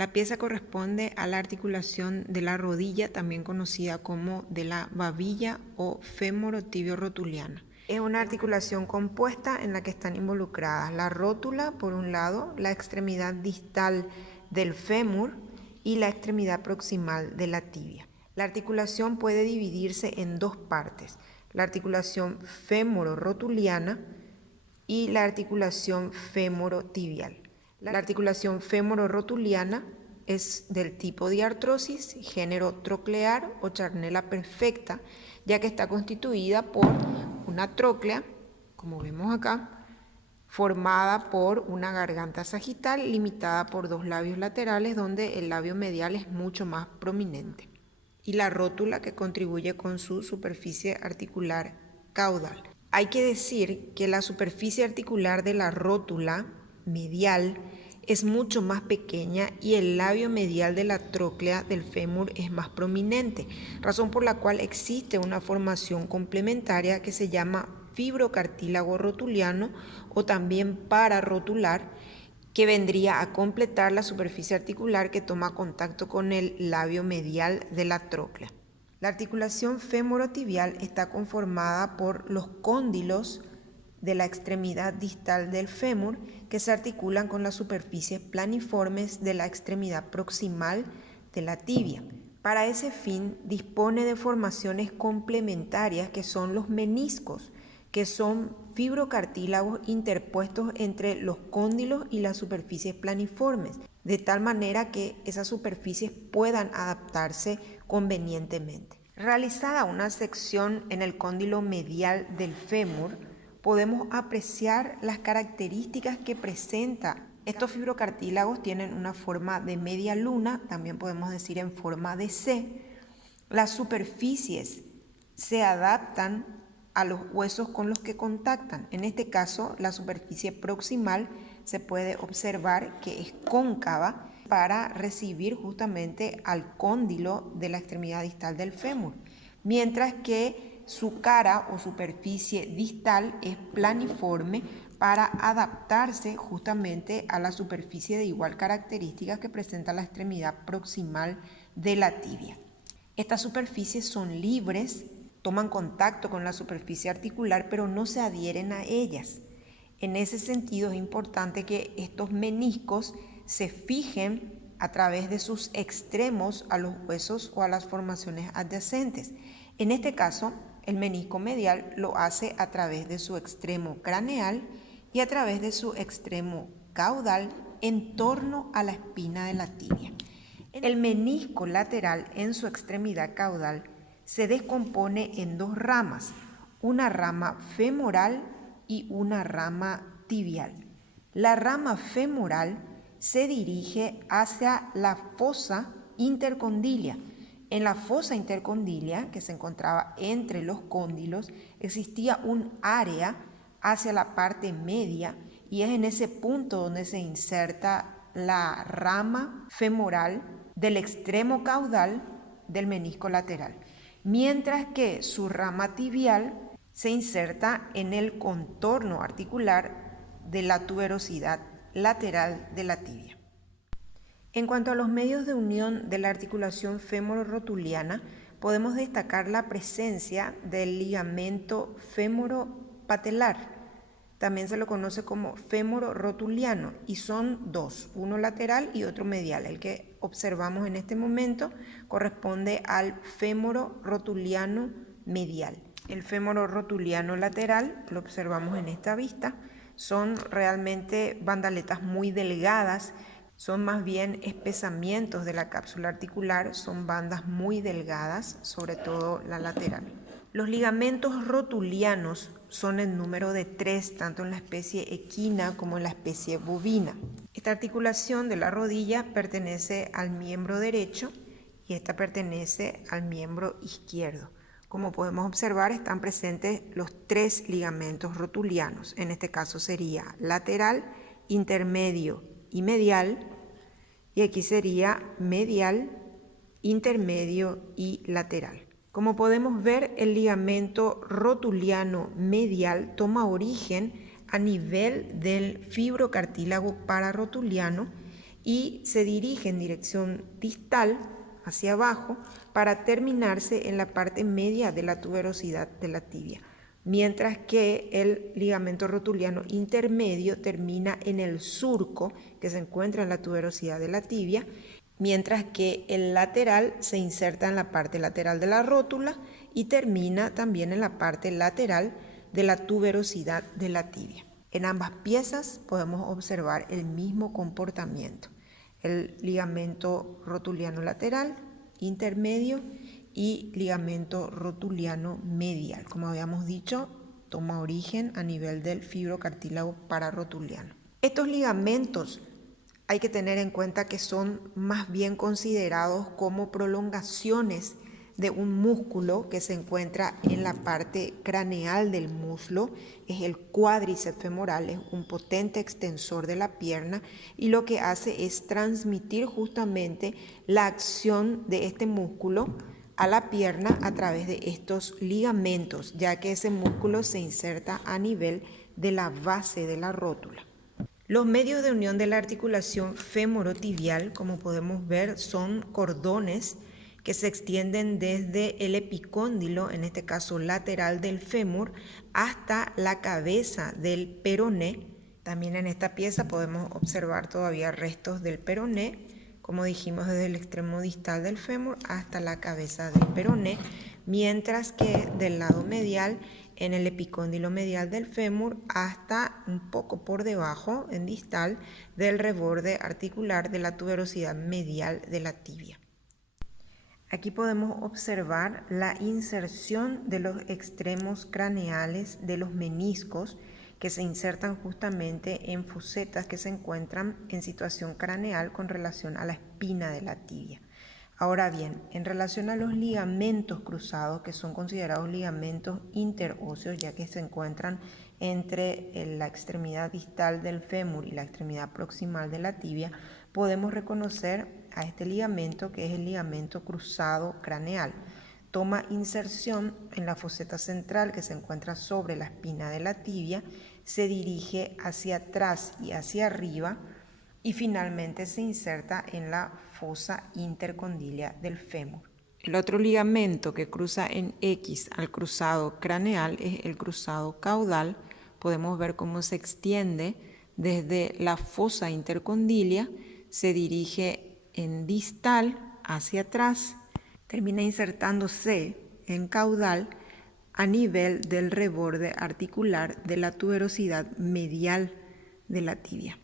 La pieza corresponde a la articulación de la rodilla, también conocida como de la babilla o fémoro-tibio-rotuliana. Es una articulación compuesta en la que están involucradas la rótula, por un lado, la extremidad distal del fémur y la extremidad proximal de la tibia. La articulación puede dividirse en dos partes, la articulación fémoro-rotuliana y la articulación fémoro-tibial. La articulación fémoro-rotuliana es del tipo de artrosis, género troclear o charnela perfecta, ya que está constituida por una tróclea, como vemos acá, formada por una garganta sagital limitada por dos labios laterales, donde el labio medial es mucho más prominente, y la rótula, que contribuye con su superficie articular caudal. Hay que decir que la superficie articular de la rótula medial es mucho más pequeña y el labio medial de la tróclea del fémur es más prominente, razón por la cual existe una formación complementaria que se llama fibrocartílago rotuliano o también pararotular, que vendría a completar la superficie articular que toma contacto con el labio medial de la tróclea. La articulación femorotibial está conformada por los cóndilos de la extremidad distal del fémur, que se articulan con las superficies planiformes de la extremidad proximal de la tibia. Para ese fin dispone de formaciones complementarias que son los meniscos, que son fibrocartílagos interpuestos entre los cóndilos y las superficies planiformes, de tal manera que esas superficies puedan adaptarse convenientemente. Realizada una sección en el cóndilo medial del fémur, podemos apreciar las características que presenta. Estos fibrocartílagos tienen una forma de media luna, también podemos decir en forma de C. Las superficies se adaptan a los huesos con los que contactan. En este caso, la superficie proximal se puede observar que es cóncava para recibir justamente al cóndilo de la extremidad distal del fémur, mientras que su cara o superficie distal es planiforme para adaptarse justamente a la superficie de igual característica que presenta la extremidad proximal de la tibia. Estas superficies son libres, toman contacto con la superficie articular, pero no se adhieren a ellas. En ese sentido es importante que estos meniscos se fijen a través de sus extremos a los huesos o a las formaciones adyacentes. En este caso, el menisco medial lo hace a través de su extremo craneal y a través de su extremo caudal en torno a la espina de la tibia. El menisco lateral en su extremidad caudal se descompone en dos ramas, una rama femoral y una rama tibial. La rama femoral se dirige hacia la fosa intercondilia. En la fosa intercondilia, que se encontraba entre los cóndilos, existía un área hacia la parte media y es en ese punto donde se inserta la rama femoral del extremo caudal del menisco lateral, mientras que su rama tibial se inserta en el contorno articular de la tuberosidad lateral de la tibia. En cuanto a los medios de unión de la articulación fémoro-rotuliana, podemos destacar la presencia del ligamento fémoro-patelar. También se lo conoce como fémoro-rotuliano y son dos, uno lateral y otro medial. El que observamos en este momento corresponde al fémoro-rotuliano medial. El fémoro-rotuliano lateral lo observamos en esta vista. Son realmente bandaletas muy delgadas, son más bien espesamientos de la cápsula articular, son bandas muy delgadas, sobre todo la lateral. Los ligamentos rotulianos son en número de 3, tanto en la especie equina como en la especie bovina. Esta articulación de la rodilla pertenece al miembro derecho y esta pertenece al miembro izquierdo. Como podemos observar, están presentes los 3 ligamentos rotulianos. En este caso sería lateral, intermedio y medial. Y aquí sería medial, intermedio y lateral. Como podemos ver, el ligamento rotuliano medial toma origen a nivel del fibrocartílago pararotuliano y se dirige en dirección distal hacia abajo para terminarse en la parte media de la tuberosidad de la tibia, mientras que el ligamento rotuliano intermedio termina en el surco que se encuentra en la tuberosidad de la tibia, mientras que el lateral se inserta en la parte lateral de la rótula y termina también en la parte lateral de la tuberosidad de la tibia. En ambas piezas podemos observar el mismo comportamiento: el ligamento rotuliano lateral, intermedio y ligamento rotuliano medial. Como habíamos dicho, toma origen a nivel del fibrocartílago pararotuliano. Estos ligamentos hay que tener en cuenta que son más bien considerados como prolongaciones de un músculo que se encuentra en la parte craneal del muslo. Es el cuádriceps femoral, es un potente extensor de la pierna y lo que hace es transmitir justamente la acción de este músculo a la pierna a través de estos ligamentos, ya que ese músculo se inserta a nivel de la base de la rótula. Los medios de unión de la articulación femorotibial, como podemos ver, son cordones que se extienden desde el epicóndilo, en este caso lateral del fémur, hasta la cabeza del peroné. También en esta pieza podemos observar todavía restos del peroné, como dijimos, desde el extremo distal del fémur hasta la cabeza del peroné, mientras que del lado medial, en el epicóndilo medial del fémur hasta un poco por debajo, en distal, del reborde articular de la tuberosidad medial de la tibia. Aquí podemos observar la inserción de los extremos craneales de los meniscos que se insertan justamente en fosetas que se encuentran en situación craneal con relación a la espina de la tibia. Ahora bien, en relación a los ligamentos cruzados, que son considerados ligamentos interóseos, ya que se encuentran entre la extremidad distal del fémur y la extremidad proximal de la tibia, podemos reconocer a este ligamento, que es el ligamento cruzado craneal. Toma inserción en la foseta central que se encuentra sobre la espina de la tibia, se dirige hacia atrás y hacia arriba y finalmente se inserta en la fosa intercondilia del fémur. El otro ligamento que cruza en X al cruzado craneal es el cruzado caudal. Podemos ver cómo se extiende desde la fosa intercondilia, se dirige en distal hacia atrás, termina insertándose en caudal a nivel del reborde articular de la tuberosidad medial de la tibia.